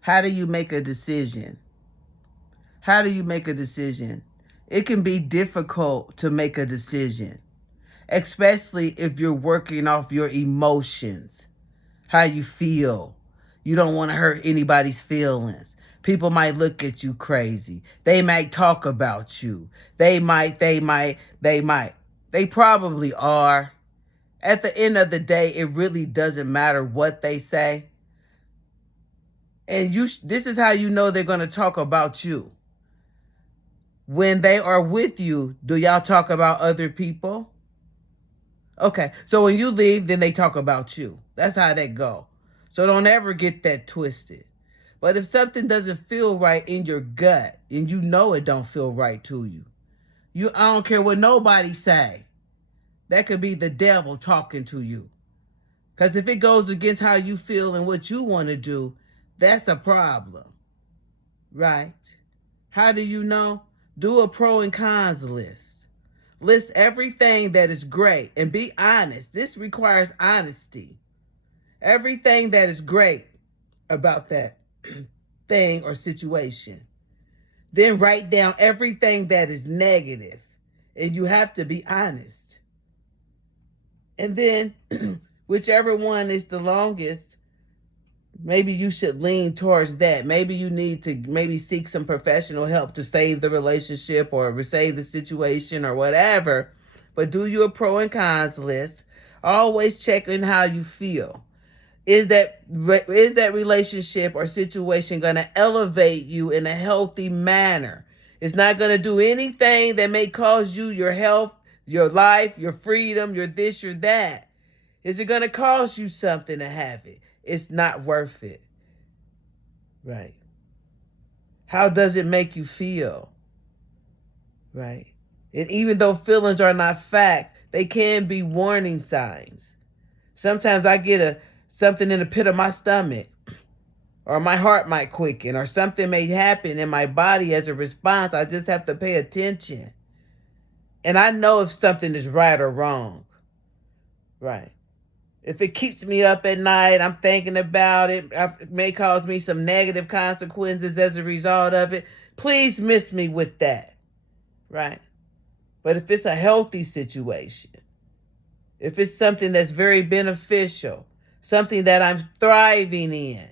How do you make a decision? How do you make a decision? It can be difficult to make a decision, especially if you're working off your emotions, how you feel. You don't want to hurt anybody's feelings. People might look at you crazy. They might talk about you. They probably are. At the end of the day, it really doesn't matter what they say. And this is how you know they're going to talk about you. When they are with you, do y'all talk about other people? Okay, so when you leave, then they talk about you. That's how that go. So don't ever get that twisted. But if something doesn't feel right in your gut, and you know it don't feel right to you, I don't care what nobody say. That could be the devil talking to you. Because if it goes against how you feel and what you want to do, that's a problem. Right? How do you know? Do a pro and cons list. List everything that is great and be honest. This requires honesty. Everything that is great about that thing or situation. Then write down everything that is negative. And you have to be honest. And then whichever one is the longest, maybe you should lean towards that. Maybe you need to seek some professional help to save the relationship or save the situation or whatever. But do your pro and cons list. Always check in how you feel. Is that relationship or situation going to elevate you in a healthy manner? It's not going to do anything that may cause you your health, your life, your freedom, your this, your that. Is it going to cost you something to have it? It's not worth it. Right. How does it make you feel? Right. And even though feelings are not fact, they can be warning signs. Sometimes I get something in the pit of my stomach, or my heart might quicken, or something may happen in my body as a response. I just have to pay attention. And I know if something is right or wrong. Right. If it keeps me up at night, I'm thinking about it. It may cause me some negative consequences as a result of it. Please miss me with that. Right? But if it's a healthy situation, if it's something that's very beneficial, something that I'm thriving in,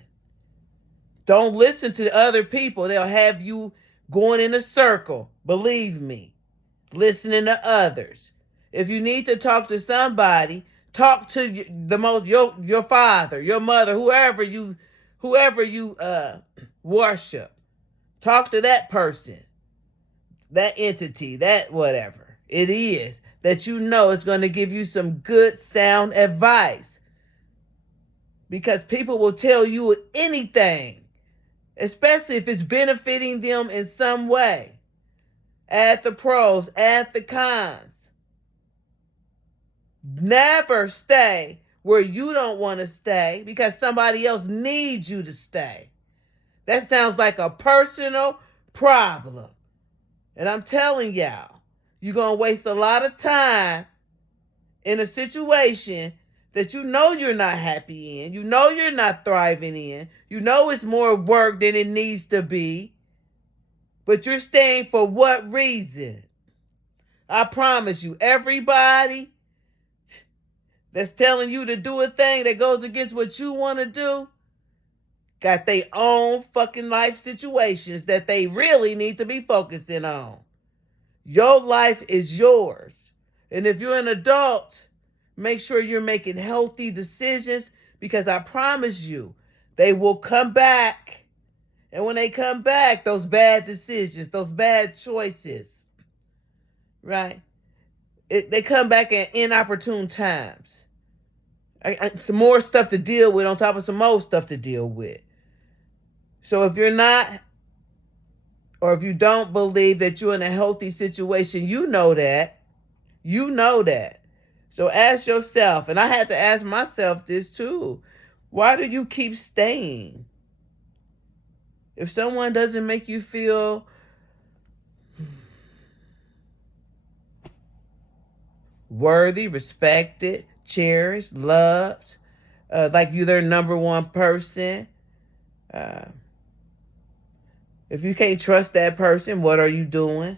don't listen to other people. They'll have you going in a circle. Believe me. Listening to others. If you need to talk to somebody, talk to your father, your mother, whoever you worship. Talk to that person, that entity, that whatever it is that you know is going to give you some good sound advice. Because people will tell you anything, especially if it's benefiting them in some way. Add the pros, add the cons. Never stay where you don't want to stay because somebody else needs you to stay. That sounds like a personal problem. And I'm telling y'all, you're going to waste a lot of time in a situation that you know you're not happy in. You know you're not thriving in. You know it's more work than it needs to be. But you're staying for what reason? I promise you, everybody that's telling you to do a thing that goes against what you want to do got their own fucking life situations that they really need to be focusing on. Your life is yours. And if you're an adult, make sure you're making healthy decisions because I promise you, they will come back. And when they come back, those bad decisions, those bad choices, right? They come back at inopportune times. Some more stuff to deal with on top of some more stuff to deal with. So if you're not, or if you don't believe that you're in a healthy situation, you know that. You know that. So ask yourself, and I had to ask myself this too. Why do you keep staying? If someone doesn't make you feel worthy, respected, cherished, loved, like you're their number one person, If you can't trust that person, what are you doing?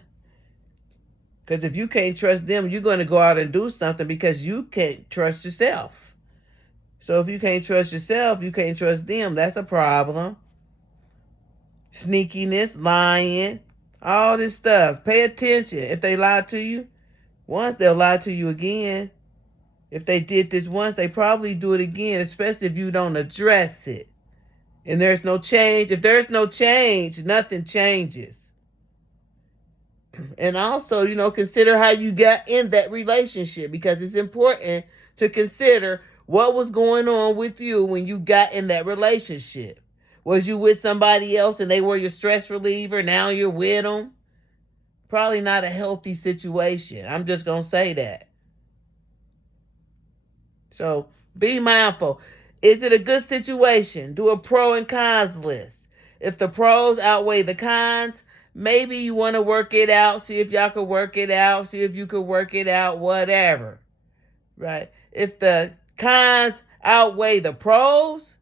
Because if you can't trust them, you're going to go out and do something because you can't trust yourself. So if you can't trust yourself, you can't trust them. That's a problem. Sneakiness, lying, all this stuff. Pay attention. If they lie to you, once they'll lie to you again. If they did this once, they probably do it again, especially if you don't address it. And there's no change. If there's no change, nothing changes. And also, consider how you got in that relationship, because it's important to consider what was going on with you when you got in that relationship. Was you with somebody else and they were your stress reliever? Now you're with them? Probably not a healthy situation. I'm just going to say that. So be mindful. Is it a good situation? Do a pro and cons list. If the pros outweigh the cons, maybe you want to work it out, see if y'all could work it out, see if you could work it out, whatever. Right? If the cons outweigh the pros,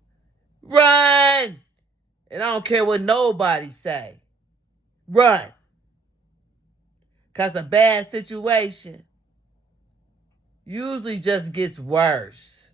run. And I don't care what nobody say. Run. Because a bad situation usually just gets worse.